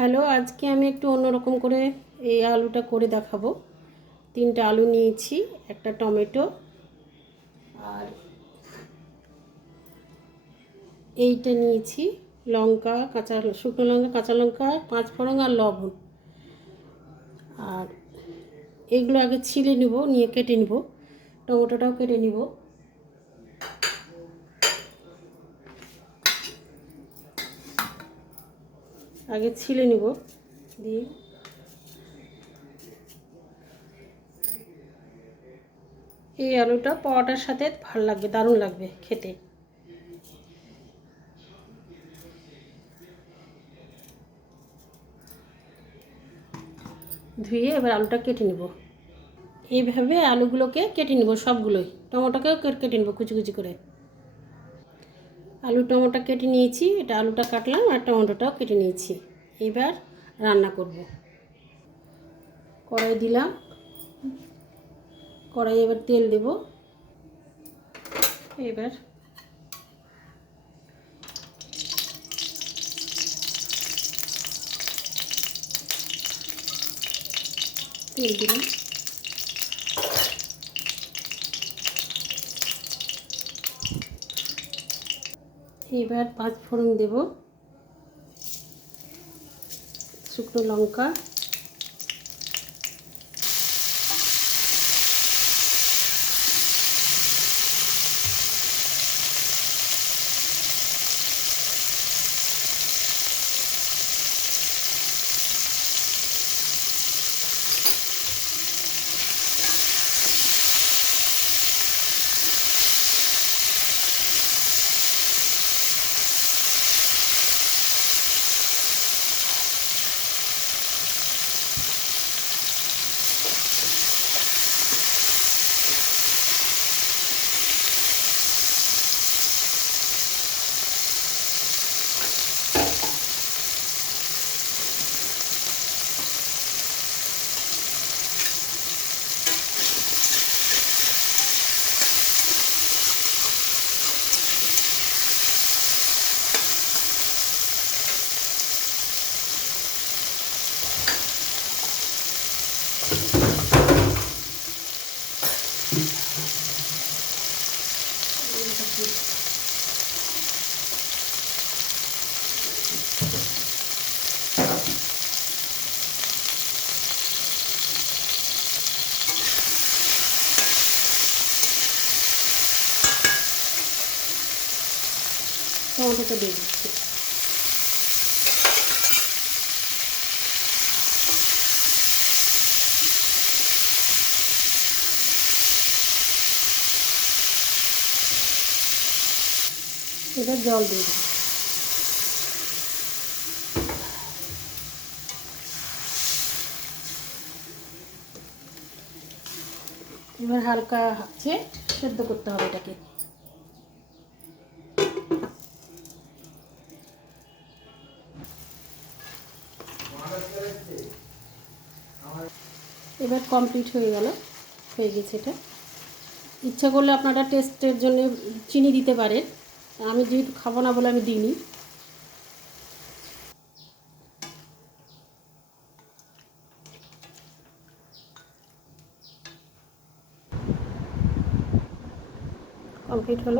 Hello, আজকে আমি একটু অন্যরকম করে এই আলুটা করে দেখাবো। তিনটা আলু নিয়েছি, একটা টমেটো আর এইটা নিয়েছি লঙ্কা, কাঁচা শুকনো লঙ্কা, কাঁচা লঙ্কা, পাঁচ ফোড়ন আর লবণ। আর এগুলো আগে ছিলে নিব, নিয়ে কেটে নিব, টমেটোটাও কেটে নিব। আগে ছিলে নিব, দিয়ে। এই আলুটা পরোটার সাথে ভালো লাগবে, দারুণ লাগবে খেতে। ধুয়ে এবার আলুটা কেটে নেব। এইভাবে আলুগুলোকে কেটে নেব সবগুলোই, টমেটোকেও কেটে নেব কুচি কুচি করে। আলু টমেটো কেটে নিয়েছি, এটা আলুটা কাটলাম আর টমেটোটাও কেটে নিয়েছি। এবার রান্না করব। কড়াই দিলাম। কড়াই এবার তেল দেব। এবার তেল দিলাম। এবার পাঁচ ফোড়ন দেব। শুকনো লঙ্কা। টমেটোটা দিয়ে দিচ্ছি। এবার জল দিয়ে দেবো এবার হালকা আছে সেদ্ধ করতে হবে এটাকে। এবার কমপ্লিট হয়ে গেল। হয়ে গেছে এটা। ইচ্ছা করলে আপনারা টেস্টের জন্য চিনি দিতে পারেন। আমি যেহেতু খাব না বলে আমি দিইনি। কমপ্লিট হলো।